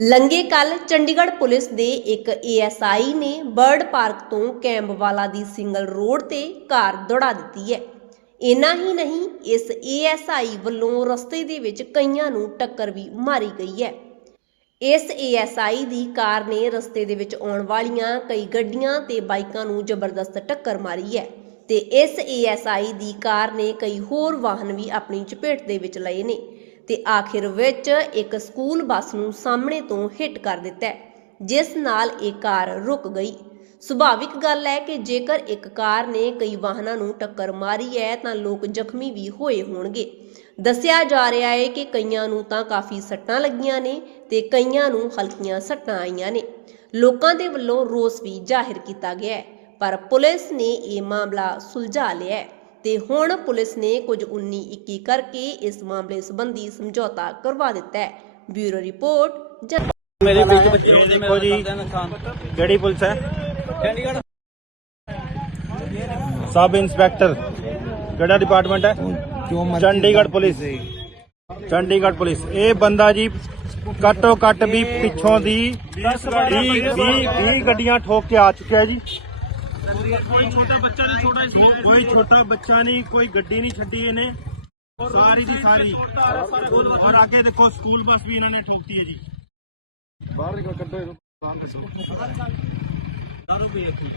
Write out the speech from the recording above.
ਲੰਗੇ ਕੱਲ ਚੰਡੀਗੜ੍ਹ ਪੁਲਿਸ ਦੇ ਇੱਕ ਏਐਸਆਈ ਨੇ ਬਰਡ ਪਾਰਕ ਤੋਂ ਕੈਂਬਵਾਲਾ ਦੀ ਸਿੰਗਲ ਰੋਡ ਤੇ ਕਾਰ ਦੌੜਾ ਦਿੱਤੀ ਹੈ। ਇਨਾ ਹੀ ਨਹੀਂ, ਇਸ ਏਐਸਆਈ ਵੱਲੋਂ ਰਸਤੇ ਦੇ ਵਿੱਚ ਕਈਆਂ ਨੂੰ ਟੱਕਰ ਵੀ ਮਾਰੀ ਗਈ ਹੈ। ਇਸ ਏਐਸਆਈ ਦੀ ਕਾਰ ਨੇ ਰਸਤੇ ਦੇ ਵਿੱਚ ਆਉਣ ਵਾਲੀਆਂ ਕਈ ਗੱਡੀਆਂ ਤੇ ਬਾਈਕਾਂ ਨੂੰ ਜ਼ਬਰਦਸਤ ਟੱਕਰ ਮਾਰੀ ਹੈ ਤੇ ਇਸ ਏਐਸਆਈ ਦੀ ਕਾਰ ਨੇ ਕਈ ਹੋਰ ਵਾਹਨ ਵੀ ਆਪਣੀ ਚਪੇਟ ਦੇ ਵਿੱਚ ਲਏ ਨੇ। ਤੇ ਆਖਿਰ ਵਿੱਚ ਇੱਕ ਸਕੂਲ ਬੱਸ ਨੂੰ ਸਾਹਮਣੇ ਤੋਂ ਹਿੱਟ ਕਰ ਦਿੱਤਾ। ਜਿਸ ਨਾਲ ਇਹ ਕਾਰ ਰੁਕ ਗਈ। ਸੁਭਾਵਿਕ ਗੱਲ ਹੈ ਕਿ ਜੇਕਰ ਇੱਕ ਕਾਰ ਨੇ ਕਈ ਵਾਹਨਾਂ ਨੂੰ ਟੱਕਰ ਮਾਰੀ ਹੈ, ਤਾਂ ਲੋਕ ਜ਼ਖਮੀ ਵੀ ਹੋਏ ਹੋਣਗੇ। ਦੱਸਿਆ ਜਾ ਰਿਹਾ ਹੈ ਕਿ ਕਈਆਂ ਨੂੰ ਤਾਂ ਕਾਫੀ ਸੱਟਾਂ ਲੱਗੀਆਂ ਨੇ ਤੇ ਕਈਆਂ ਨੂੰ ਹਲਕੀਆਂ ਸੱਟਾਂ ਆਈਆਂ ਨੇ। ਲੋਕਾਂ ਦੇ ਵੱਲੋਂ ਰੋਸ ਵੀ ਜ਼ਾਹਿਰ ਕੀਤਾ ਗਿਆ ਹੈ, ਪਰ ਪੁਲਿਸ ਨੇ ਇਹ ਮਾਮਲਾ ਸੁਲਝਾ ਲਿਆ ਹੈ। ਤੇ ਹੁਣ ਪੁਲਿਸ ਨੇ ਕੁਝ 19 21 ਕਰਕੇ ਇਸ ਮਾਮਲੇ ਸੰਬੰਧੀ ਸਮਝੌਤਾ ਕਰਵਾ ਦਿੱਤਾ ਹੈ। ਬਿਊਰੋ ਰਿਪੋਰਟ ਜਨ ਮੇਰੇ ਵਿੱਚ ਬੱਚੇ ਰੋਜ਼ ਦੇਖੋ ਜੀ। ਕਿਹੜੀ ਪੁਲਿਸ ਹੈ? ਚੰਡੀਗੜ੍ਹ। ਸਬ ਇੰਸਪੈਕਟਰ ਕਿਹੜਾ ਡਿਪਾਰਟਮੈਂਟ ਹੈ? ਚੰਡੀਗੜ੍ਹ ਪੁਲਿਸ। ਚੰਡੀਗੜ੍ਹ ਪੁਲਿਸ। ਇਹ ਬੰਦਾ ਜੀ ਘੱਟੋ ਘੱਟ ਵੀ ਪਿੱਛੋਂ ਦੀ 20 20 ਗੱਡੀਆਂ ਠੋਕ ਕੇ ਆ ਚੁੱਕਿਆ ਜੀ। ਕੋਈ ਛੋਟਾ ਬੱਚਾ ਨਹੀਂ ਛੋਟਾ ਕੋਈ ਛੋਟਾ ਬੱਚਾ ਨਹੀਂ ਕੋਈ ਗੱਡੀ ਨਹੀਂ ਛੱਡੀ ਇਹਨੇ। ਸਾਰੀ ਦੀ ਸਾਰੀ। ਔਰ ਅੱਗੇ ਦੇਖੋ ਸਕੂਲ ਬੱਸ ਵੀ ਇਹਨਾਂ ਨੇ ਠੋਕਤੀ ਹੈ ਜੀ। ਦਾਰੂ ਵੀ ਇੱਥੇ